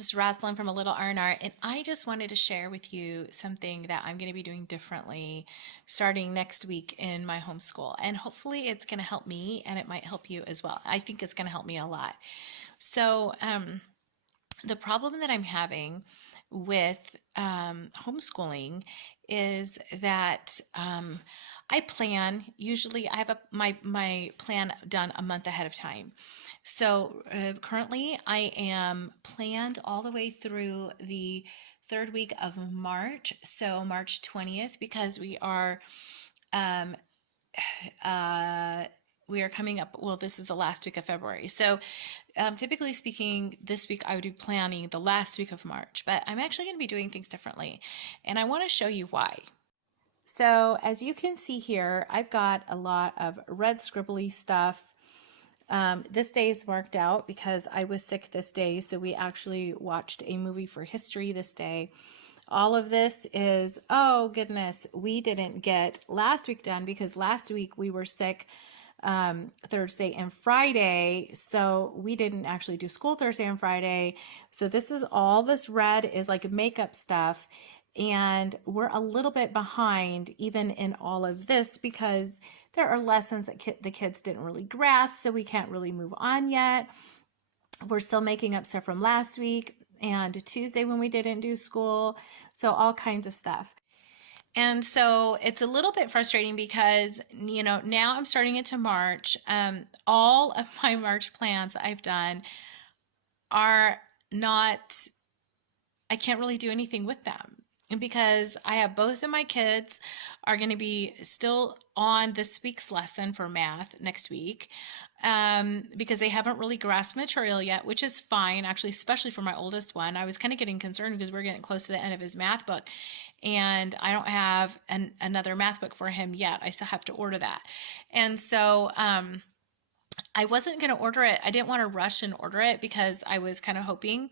This is Rosalind from A Little R&R, and I just wanted to share with you something that I'm going to be doing differently starting next week in my homeschool. And hopefully it's going to help me and it might help you as well. I think it's going to help me a lot. So, the problem that I'm having with homeschooling is that I plan. Usually, I have my plan done a month ahead of time. So currently, I am planned all the way through the third week of March. So March 20th, because um, we are coming up. Well, this is the last week of February. So typically speaking, this week I would be planning the last week of March, but I'm actually going to be doing things differently. And I want to show you why. So as you can see here, I've got a lot of red scribbly stuff. This day is marked out because I was sick this day, so we actually watched a movie for history this day. All of this is, oh goodness, we didn't get last week done because last week we were sick Thursday and Friday, so we didn't actually do school Thursday and Friday. So this red is like makeup stuff, and we're a little bit behind even in all of this because there are lessons that the kids didn't really grasp, so we can't really move on yet. We're still making up stuff from last week and Tuesday when we didn't do school, so all kinds of stuff. And so it's a little bit frustrating because, now I'm starting into March. All of my March plans I've done are not, I can't really do anything with them. And because I have both of my kids are going to be still on this week's lesson for math next week, because they haven't really grasped material yet, which is fine, actually, especially for my oldest one. I was kind of getting concerned because we're getting close to the end of his math book, and I don't have another math book for him yet. I still have to order that. And so I wasn't going to order it. I didn't want to rush and order it because I was kind of hoping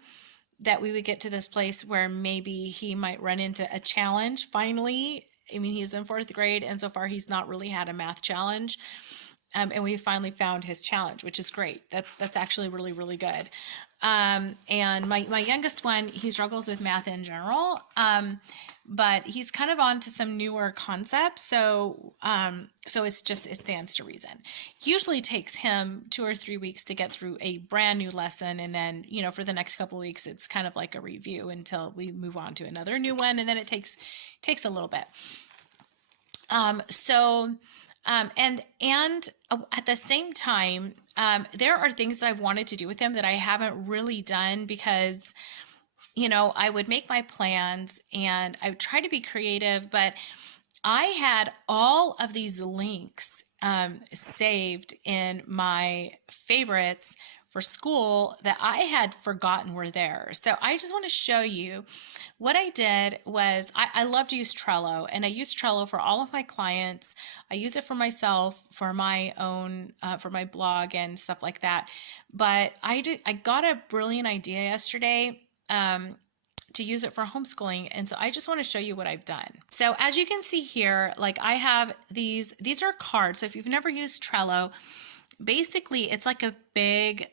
that we would get to this place where maybe he might run into a challenge finally. I mean, he's in fourth grade, and so far he's not really had a math challenge. And we finally found his challenge, which is great. That's actually really, really good. And my youngest one, he struggles with math in general, but he's kind of on to some newer concepts. So it stands to reason. Usually takes him 2 or 3 weeks to get through a brand new lesson. And then, for the next couple of weeks, it's kind of like a review until we move on to another new one. And then it takes a little bit. And at the same time, there are things that I've wanted to do with him that I haven't really done because, I would make my plans and I would try to be creative, but I had all of these links saved in my favorites for school that I had forgotten were there. So I just want to show you what I did was I love to use Trello, and I use Trello for all of my clients. I use it for myself, for my own, for my blog and stuff like that. But I got a brilliant idea yesterday to use it for homeschooling. And so I just want to show you what I've done. So as you can see here, like I have these are cards. So if you've never used Trello, basically it's like a big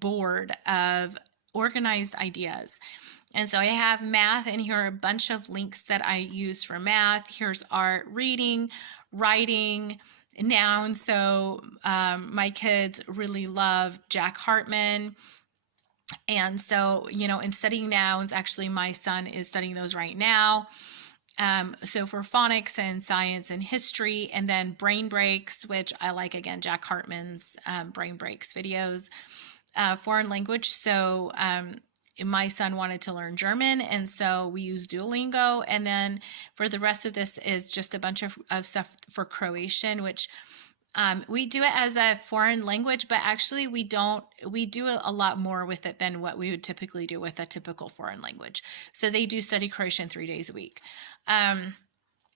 board of organized ideas. And so I have math, and here are a bunch of links that I use for math. Here's art, reading, writing, nouns. So my kids really love Jack Hartman. And so, in studying nouns, actually my son is studying those right now. So for phonics and science and history, and then brain breaks, which I like, again, Jack Hartman's brain breaks videos, foreign language. So my son wanted to learn German, and so we use Duolingo. And then for the rest of this is just a bunch of stuff for Croatian, which we do it as a foreign language, but actually we do a lot more with it than what we would typically do with a typical foreign language. So they do study Croatian 3 days a week.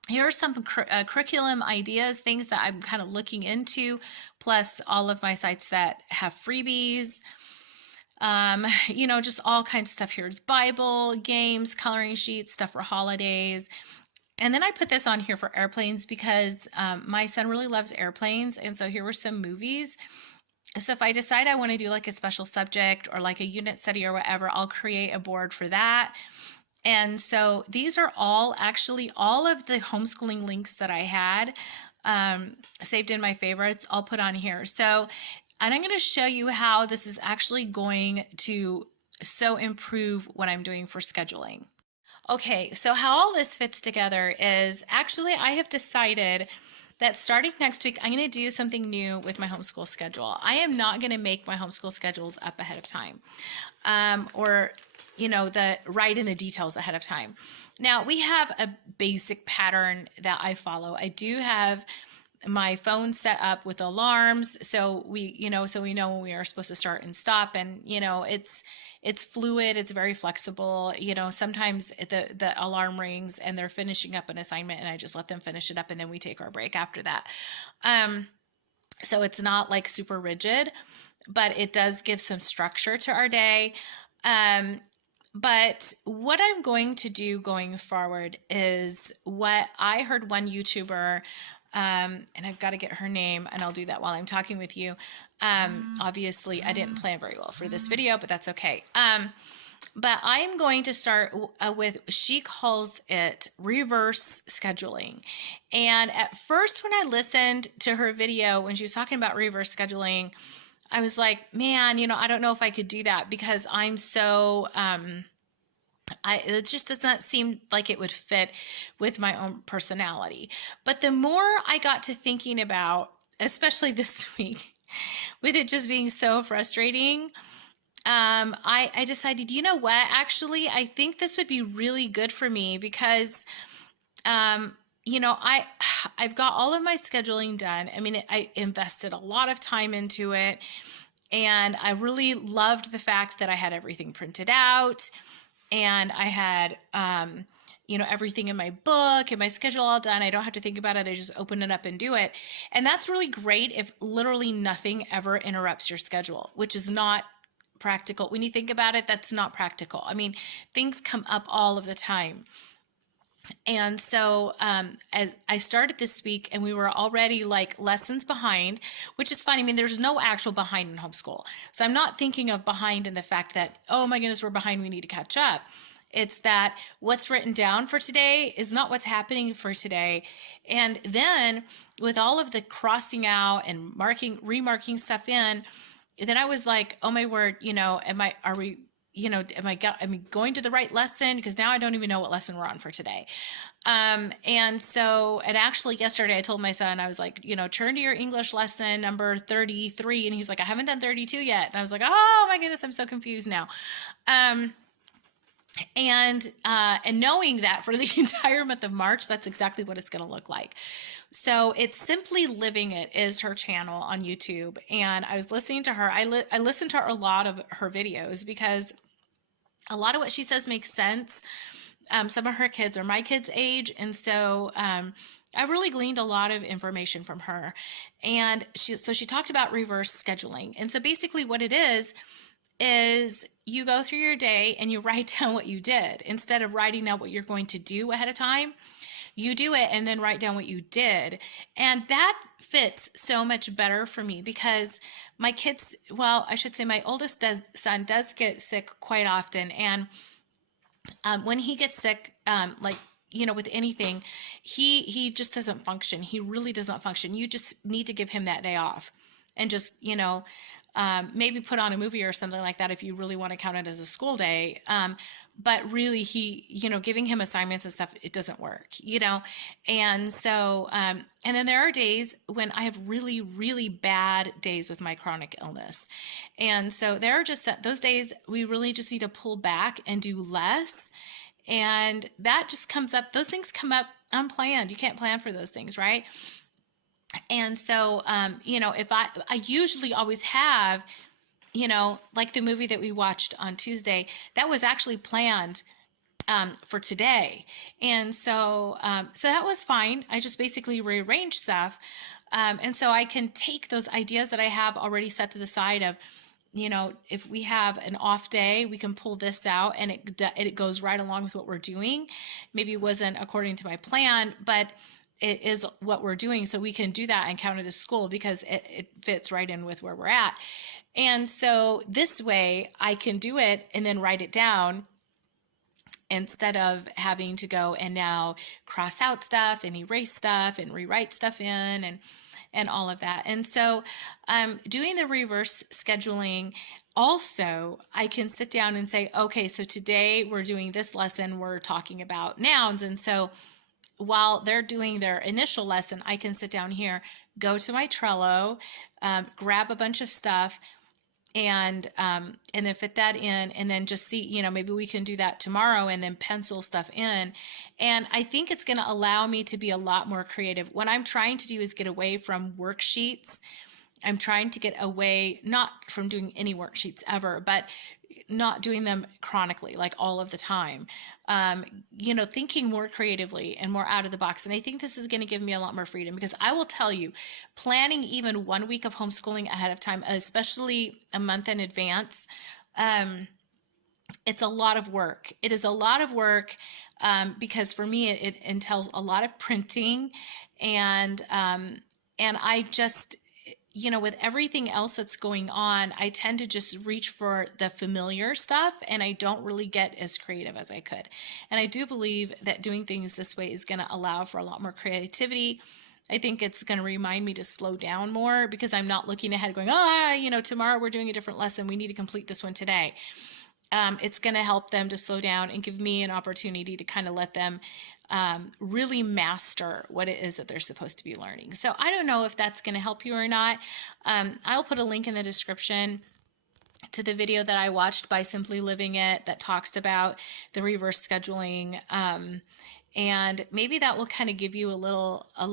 Here are some curriculum ideas, things that I'm kind of looking into, plus all of my sites that have freebies. Just all kinds of stuff. Here's Bible, games, coloring sheets, stuff for holidays. And then I put this on here for airplanes because my son really loves airplanes. And so here were some movies So if I decide I want to do like a special subject or like a unit study or whatever, I'll create a board for that. And so these are all actually all of the homeschooling links that I had saved in my favorites, I'll put on here. So, and I'm going to show you how this is actually going to so improve what I'm doing for scheduling. Okay, so how all this fits together is actually I have decided that starting next week, I'm going to do something new with my homeschool schedule. I am not going to make my homeschool schedules up ahead of time, or the write in the details ahead of time. Now we have a basic pattern that I follow. I do have my phone set up with alarms, so we know when we are supposed to start and stop, and it's fluid, it's very flexible. Sometimes the alarm rings and they're finishing up an assignment and I just let them finish it up and then we take our break after that. So it's not like super rigid, but it does give some structure to our day. But what I'm going to do going forward is what I heard one YouTuber, and I've got to get her name, and I'll do that while I'm talking with you. Obviously, I didn't plan very well for this video, but that's okay. But I'm going to start with, she calls it reverse scheduling. And at first, when I listened to her video, when she was talking about reverse scheduling, I was like, man, I don't know if I could do that because I'm so, it just does not seem like it would fit with my own personality. But the more I got to thinking about, especially this week, with it just being so frustrating, I decided, you know what, actually, I think this would be really good for me because, I've got all of my scheduling done. I mean, I invested a lot of time into it, and I really loved the fact that I had everything printed out and I had, everything in my book and my schedule all done. I don't have to think about it. I just open it up and do it. And that's really great if literally nothing ever interrupts your schedule, which is not practical. When you think about it, that's not practical. I mean, things come up all of the time. And so as I started this week and we were already like lessons behind, which is fine. I mean, there's no actual behind in homeschool. So I'm not thinking of behind in the fact that, oh my goodness, we're behind, we need to catch up. It's that what's written down for today is not what's happening for today. And then with all of the crossing out and remarking stuff in, then I was like, oh my word, am I going to the right lesson? Because now I don't even know what lesson we're on for today. And actually yesterday I told my son, I was like, turn to your English lesson number 33. And he's like, I haven't done 32 yet. And I was like, oh my goodness, I'm so confused now. And knowing that for the entire month of March, that's exactly what it's going to look like. So it's Simply Living It is her channel on YouTube. And I was listening to her. I listened to a lot of her videos because a lot of what she says makes sense. Some of her kids are my kids' age. And so I really gleaned a lot of information from her. And she talked about reverse scheduling. And so basically what it is you go through your day and you write down what you did. Instead of writing down what you're going to do ahead of time, you do it and then write down what you did. And that fits so much better for me because my kids, well, I should say my oldest son does get sick quite often. And when he gets sick, with anything, he just doesn't function. He really does not function. You just need to give him that day off and just, maybe put on a movie or something like that if you really want to count it as a school day. But really giving him assignments and stuff, it doesn't work, And so, and then there are days when I have really, really bad days with my chronic illness. And so there are just those days we really just need to pull back and do less. And that just comes up. Those things come up unplanned. You can't plan for those things, right? And so, if I usually always have, like the movie that we watched on Tuesday, that was actually planned for today. And so, so that was fine. I just basically rearranged stuff. And so I can take those ideas that I have already set to the side of, if we have an off day, we can pull this out and it goes right along with what we're doing. Maybe it wasn't according to my plan, but it is what we're doing. So we can do that and count it as school because it fits right in with where we're at. And so this way I can do it and then write it down instead of having to go and now cross out stuff and erase stuff and rewrite stuff in and all of that. And so doing the reverse scheduling, also I can sit down and say, okay, so today we're doing this lesson, we're talking about nouns. And so while they're doing their initial lesson, I can sit down here, go to my Trello, grab a bunch of stuff, and then fit that in, and then just see, maybe we can do that tomorrow and then pencil stuff in. And I think it's going to allow me to be a lot more creative. What I'm trying to do is get away from worksheets. I'm trying to get away, not from doing any worksheets ever, but not doing them chronically, like all of the time. Thinking more creatively and more out of the box. And I think this is going to give me a lot more freedom, because I will tell you, planning even 1 week of homeschooling ahead of time, especially a month in advance, it's a lot of work. It is a lot of work because for me, it entails a lot of printing, and I just, with everything else that's going on, I tend to just reach for the familiar stuff, and I don't really get as creative as I could. And I do believe that doing things this way is going to allow for a lot more creativity. I think it's going to remind me to slow down more, because I'm not looking ahead going, tomorrow we're doing a different lesson, we need to complete this one today. It's going to help them to slow down and give me an opportunity to kind of let them really master what it is that they're supposed to be learning. So I don't know if that's going to help you or not. I'll put a link in the description to the video that I watched by Simply Living It that talks about the reverse scheduling. And maybe that will kind of give you a little, I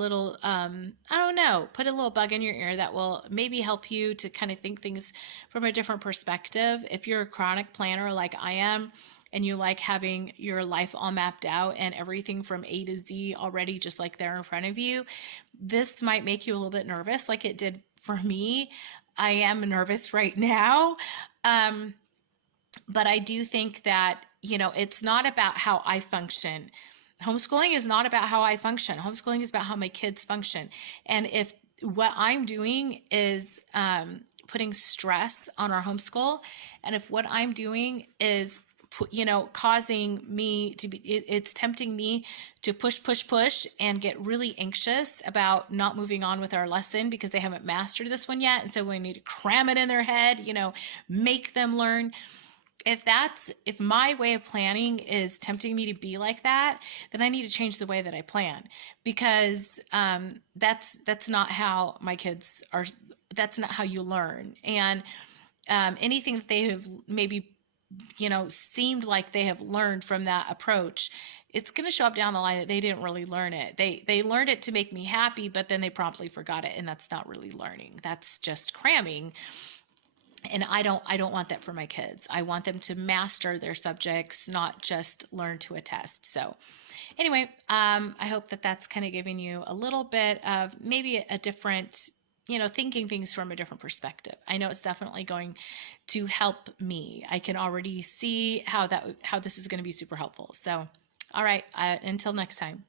don't know, put a little bug in your ear that will maybe help you to kind of think things from a different perspective. If you're a chronic planner like I am, and you like having your life all mapped out and everything from A to Z already just like there in front of you, this might make you a little bit nervous like it did for me. I am nervous right now. But I do think that, it's not about how I function. Homeschooling is not about how I function. Homeschooling is about how my kids function. And if what I'm doing is putting stress on our homeschool, and if what I'm doing is causing me to be, it's tempting me to push and get really anxious about not moving on with our lesson because they haven't mastered this one yet. And so we need to cram it in their head, make them learn. If my way of planning is tempting me to be like that, then I need to change the way that I plan, because that's not how my kids are. That's not how you learn. And anything that they have maybe seemed like they have learned from that approach, it's going to show up down the line that they didn't really learn it. They learned it to make me happy, but then they promptly forgot it, and that's not really learning. That's just cramming. And I don't want that for my kids. I want them to master their subjects, not just learn to a test. So anyway, I hope that that's kind of giving you a little bit of maybe a different, thinking things from a different perspective. I know it's definitely going to help me. I can already see how this is going to be super helpful. So, all right, until next time.